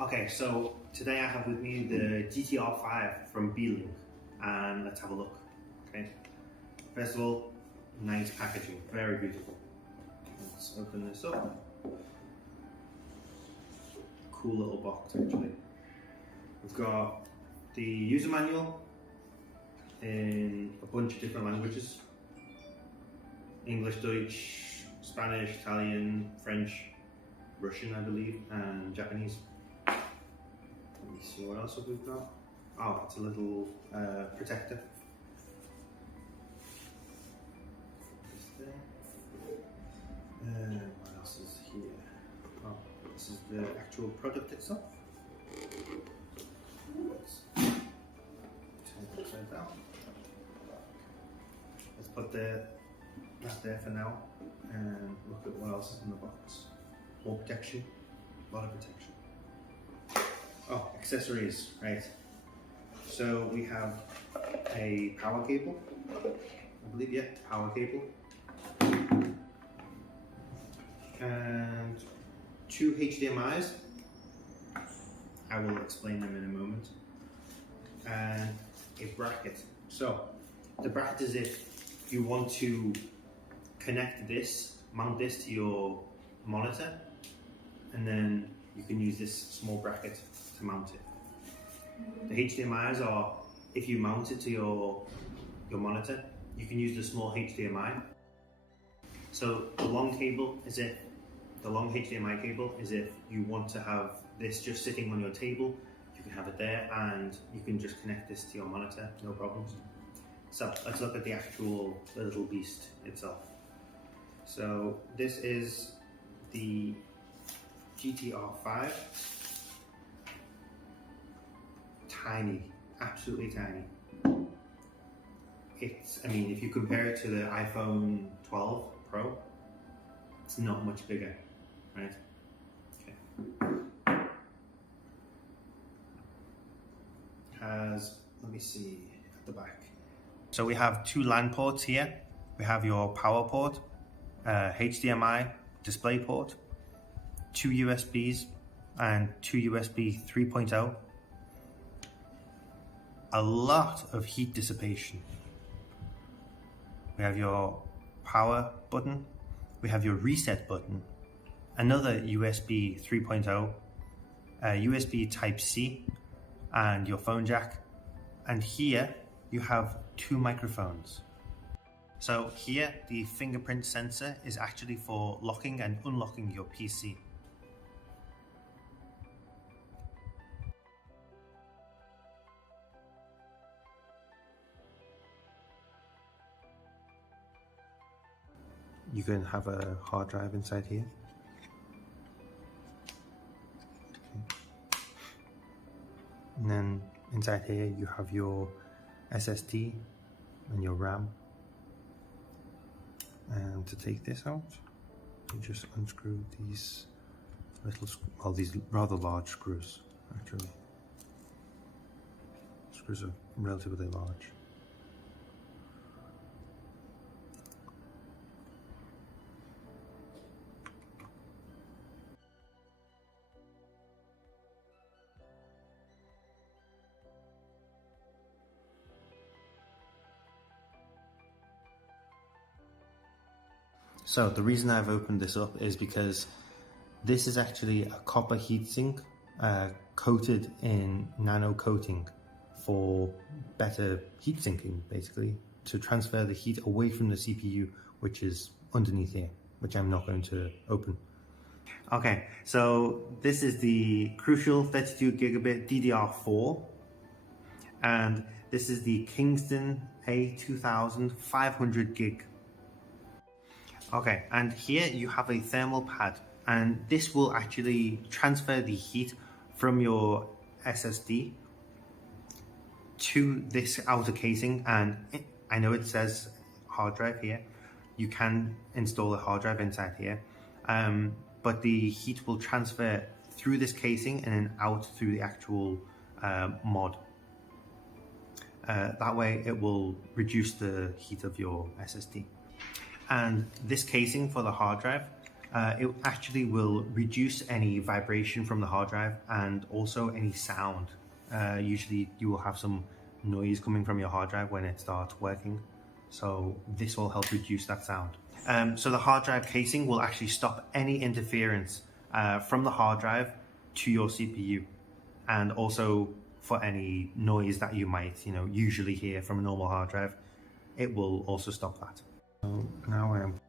Okay, so today I have with me the GTR5 from Beelink, and let's have a look. Okay, first of all, nice packaging, very beautiful. Let's open this up. Cool little box actually. We've got the user manual in a bunch of different languages: English, Dutch, Spanish, Italian, French, Russian, I believe, and Japanese. Let me see what else have we got. Oh, it's a little protector. What else is here? Oh, this is the actual product itself. Let's turn it upside down. Let's put that there for now and look at what else is in the box. More protection, a lot of protection. Oh, accessories, right. So we have a power cable, I believe, yeah, power cable. And two HDMIs. I will explain them in a moment. And a bracket. So the bracket is if you want to connect this, mount this to your monitor, and then you can use this small bracket to mount it. The HDMIs are if you mount it to your monitor, you can use the small HDMI. So the long HDMI cable is if you want to have this just sitting on your table, you can have it there and you can just connect this to your monitor, no problems. So let's look at the little beast itself. So this is the GTR5. Tiny, absolutely tiny. I mean, if you compare it to the iPhone 12 Pro, it's not much bigger, right? Okay. Let me see at the back. So we have two LAN ports here. We have your power port, HDMI display port, two USBs, and two USB 3.0. A lot of heat dissipation. We have your power button, we have your reset button, another USB 3.0, USB Type-C, and your phone jack. And here you have two microphones. So here the fingerprint sensor is actually for locking and unlocking your PC. You can have a hard drive inside here. Okay. And then inside here you have your SSD and your RAM. And to take this out, you just unscrew these these rather large screws, actually. Screws are relatively large. So the reason I've opened this up is because this is actually a copper heatsink coated in nano coating for better heat sinking, basically, to transfer the heat away from the CPU, which is underneath here, which I'm not going to open. Okay, so this is the crucial 32 gigabit DDR4, and this is the Kingston A2000 500 gig. Okay, and here you have a thermal pad, and this will actually transfer the heat from your SSD to this outer casing. And I know it says hard drive here. You can install a hard drive inside here, but the heat will transfer through this casing and then out through the actual mod. That way it will reduce the heat of your SSD. And this casing for the hard drive It actually will reduce any vibration from the hard drive and also any sound. Usually you will have some noise coming from your hard drive when it starts working. So this will help reduce that sound. So the hard drive casing will actually stop any interference from the hard drive to your CPU, and also for any noise that you might usually hear from a normal hard drive, it will also stop that. So now I am.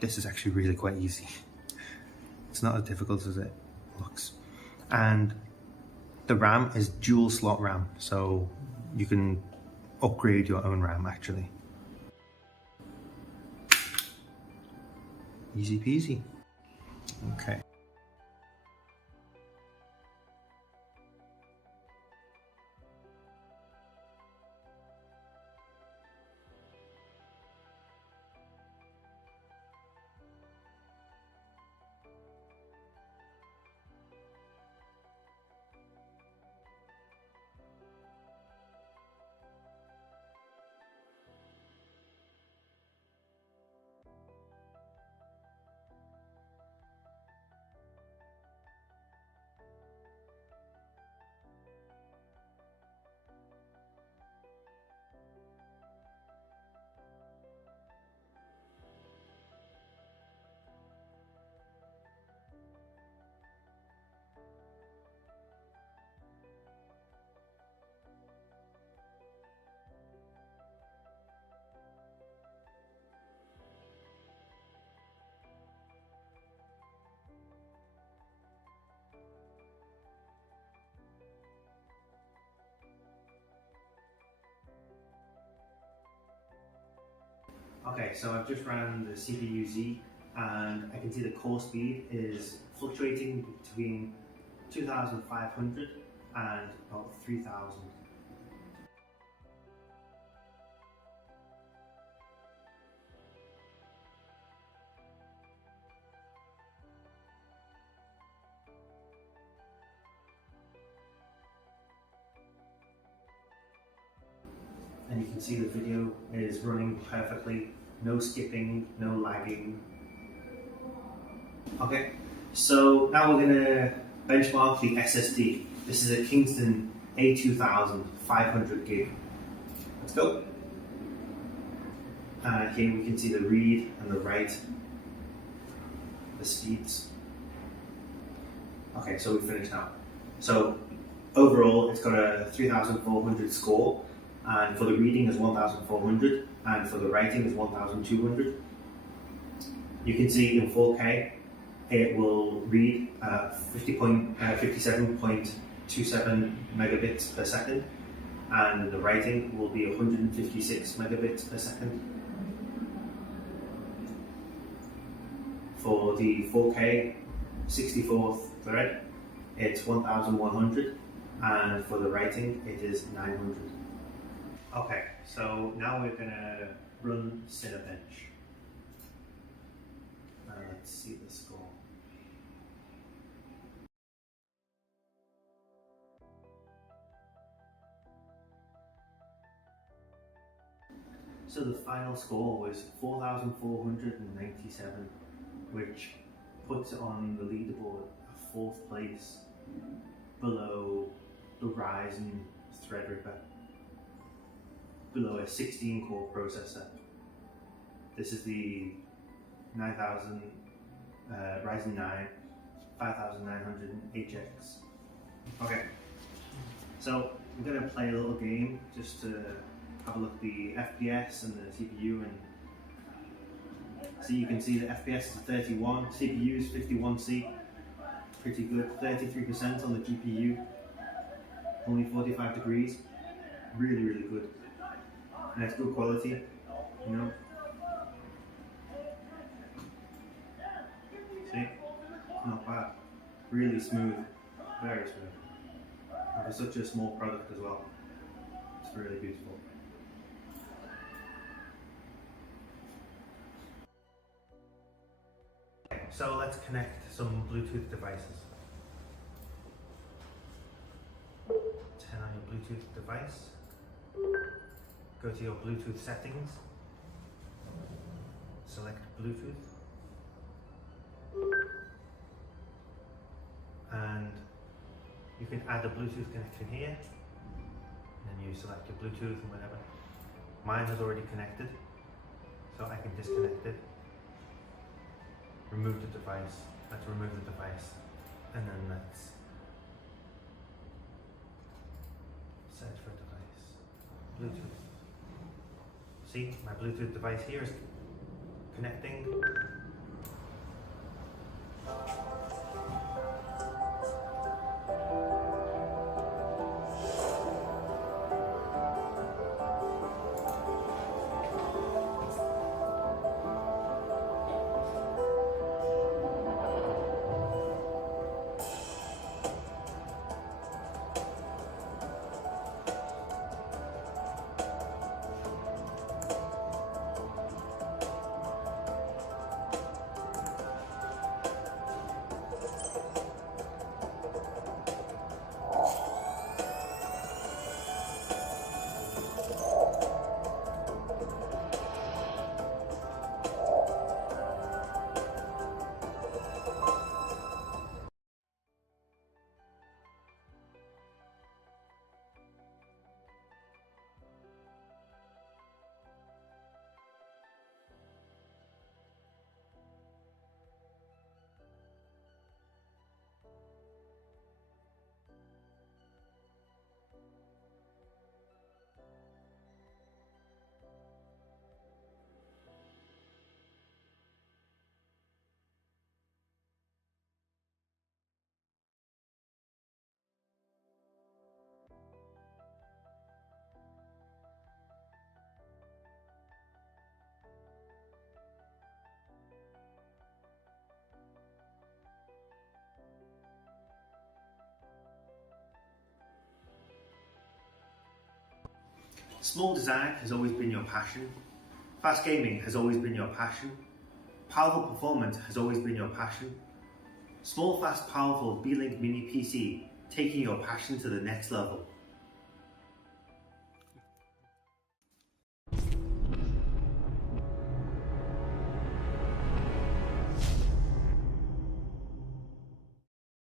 This is actually really quite easy. It's not as difficult as it looks. And the RAM is dual slot RAM, so you can upgrade your own RAM actually. Easy peasy. Okay. Okay, so I've just ran the CPU-Z and I can see the core speed is fluctuating between 2,500 and about 3,000. And you can see the video is running perfectly, no skipping, no lagging. Okay, so now we're going to benchmark the SSD. This is a Kingston A2000 500 gig. Let's go. Here we can see the read and the write, the speeds. Okay, so we've finished now. So overall, it's got a 3,400 score, and for the reading is 1,400, and for the writing is 1,200. You can see in 4K, it will read 57.27 megabits per second, and the writing will be 156 megabits per second. For the 4K 64th thread, it's 1,100, and for the writing, it is 900. Okay, so now we're going to run Cinebench. Let's see the score. So the final score was 4,497, which puts it on the leaderboard at 4th place, below the Ryzen Threadripper, below a 16-core processor. This is the Ryzen 9 5900HX. Okay, so I'm going to play a little game just to have a look at the FPS and the CPU, and so you can see the FPS is 31, CPU is 51C, pretty good, 33% on the GPU, only 45 degrees, really good, and it's good quality, you know. See, not bad, really smooth, very smooth, and for such a small product as well, it's really beautiful. So let's connect some Bluetooth devices. Turn on your Bluetooth device. Go to your Bluetooth settings. Select Bluetooth. And you can add a Bluetooth connection here. And then you select your Bluetooth and whatever. Mine has already connected, so I can disconnect it. Remove the device. Let's remove the device. And then let's search for a device. Bluetooth. See, my Bluetooth device here is connecting. Small design has always been your passion. Fast gaming has always been your passion. Powerful performance has always been your passion. Small, fast, powerful Beelink Mini PC, taking your passion to the next level.